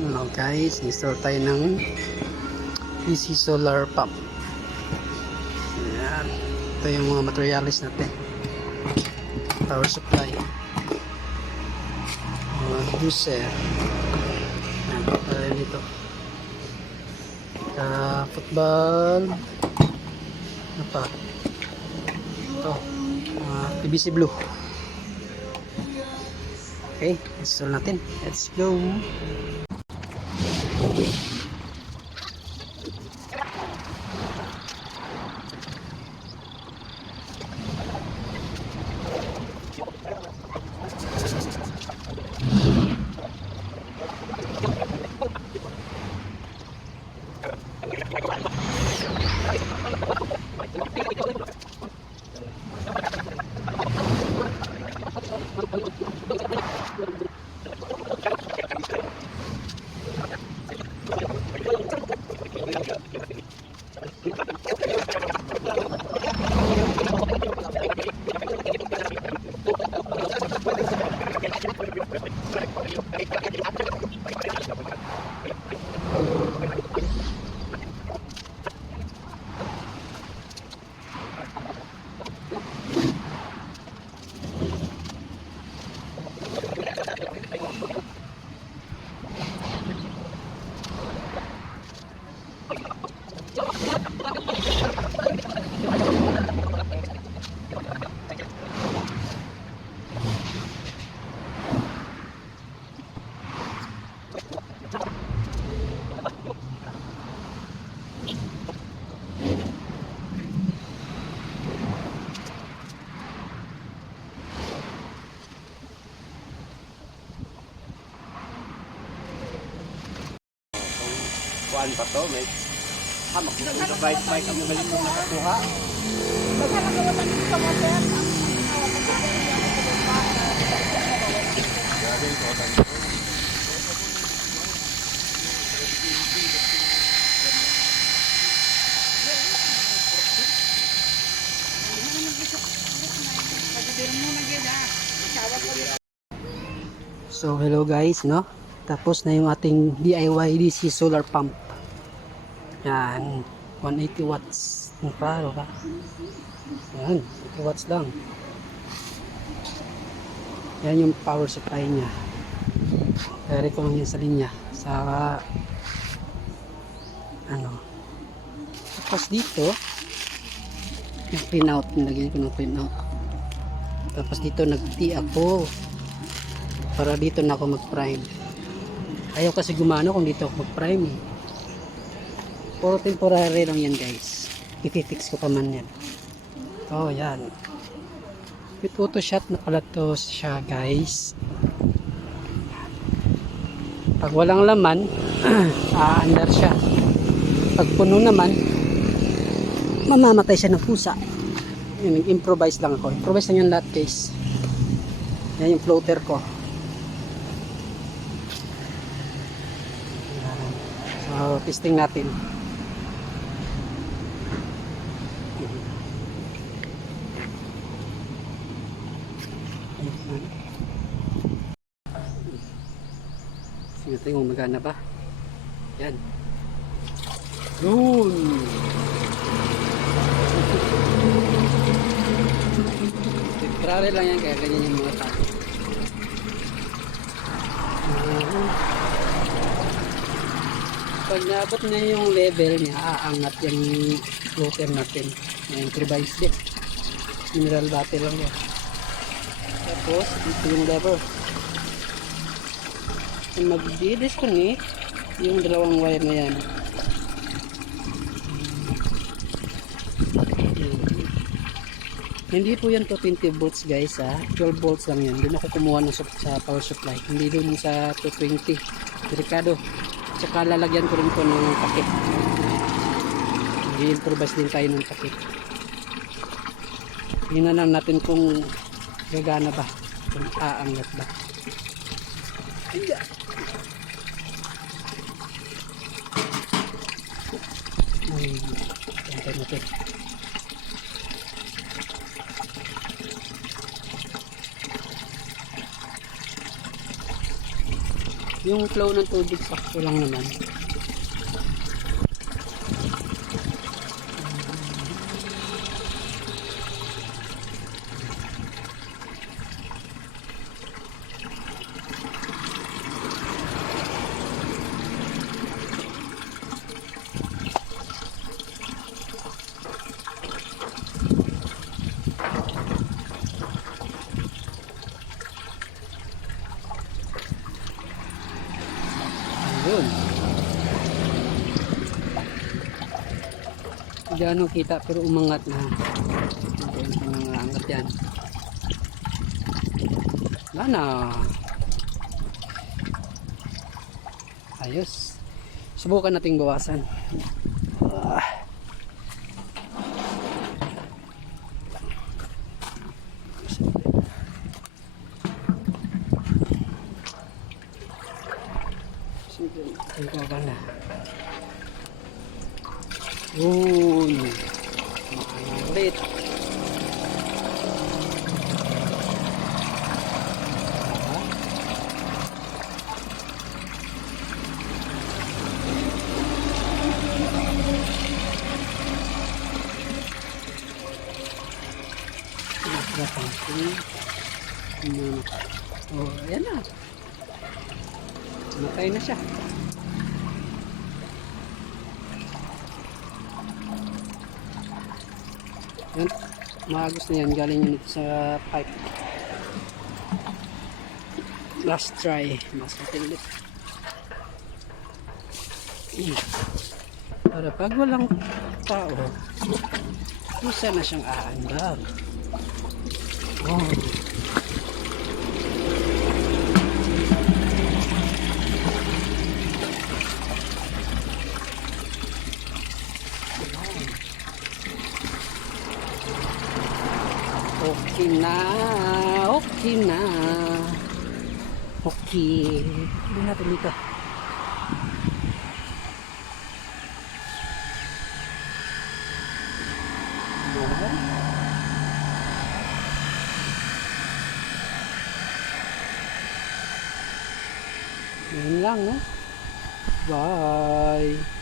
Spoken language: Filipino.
Hello guys, install tayo ng PC solar pump. Ayan. Ito yung mga materialis natin. Power supply. Mga user. Ayan, tayo dito. Football. Ano pa? Ito. PVC blue. Okay, install natin. Let's go. Kuan pa to, may hamak dito sa right mic ang galing kong nakakuha. So hello guys, no? Tapos na yung ating DIY DC solar pump. Yan, 180 watts. Ang paro ka. Yan, 80 watts lang. Yan yung power supply niya. Kaya ko lang yan sa linya. Sa ano. Tapos dito, yung pinout. Nilagyan ko ng pinout. Tapos dito nag-T ako. Para dito na ako mag-prime. Ayaw kasi gumano kung dito ako mag-prime eh. Puro temporary lang yan guys. I-fix ko pa man yan. Oh yan. With auto shot na pala to siya guys. Pag walang laman, aandar siya. Pag puno naman, mamamatay siya ng pusa. Yan, nag-improvise lang ako. Improvise lang yung lahat guys. Yan yung floater ko. So, testing natin. Sige natin kung magana ba. Yan. Yun. Temporary lang yan kaya ganyan yung mga tao. Pag naabot na yung level niya, aangat yung floater natin. Yung improvise din. Mineral bottle lang yan. Tapos, dito yung lever. Mag-disconnect yung dalawang wire na yan. Hindi po yan to 20 volts guys ha. 12 volts lang yan. Doon ako kumuha ng sa power supply. Hindi doon sa 220. Delikado. Tsaka lalagyan ko rin po ng takip. I-improvise din tayo ng takip. Tingnan lang natin kung gagana ba. Kung aangat ba. Ay, Tantay natin. Yung flow ng tubig sakto lang naman. Ayun. Hindi ano kita pero umangat na. Ayun, umangat yan. Wala na. Ayos. Subukan nating bawasan. Ah. Tingnan ka na. Yun. Maano ulit. Oh, ayan na. Matay na siya. Yan, maagos na yan, galing yun sa pipe. Last try, mas matilit. Para pag walang tao, isa na siyang aandar. Oh. Okay na, okay na. Okay. Hindi natin dito. Yan lang, no? Bye.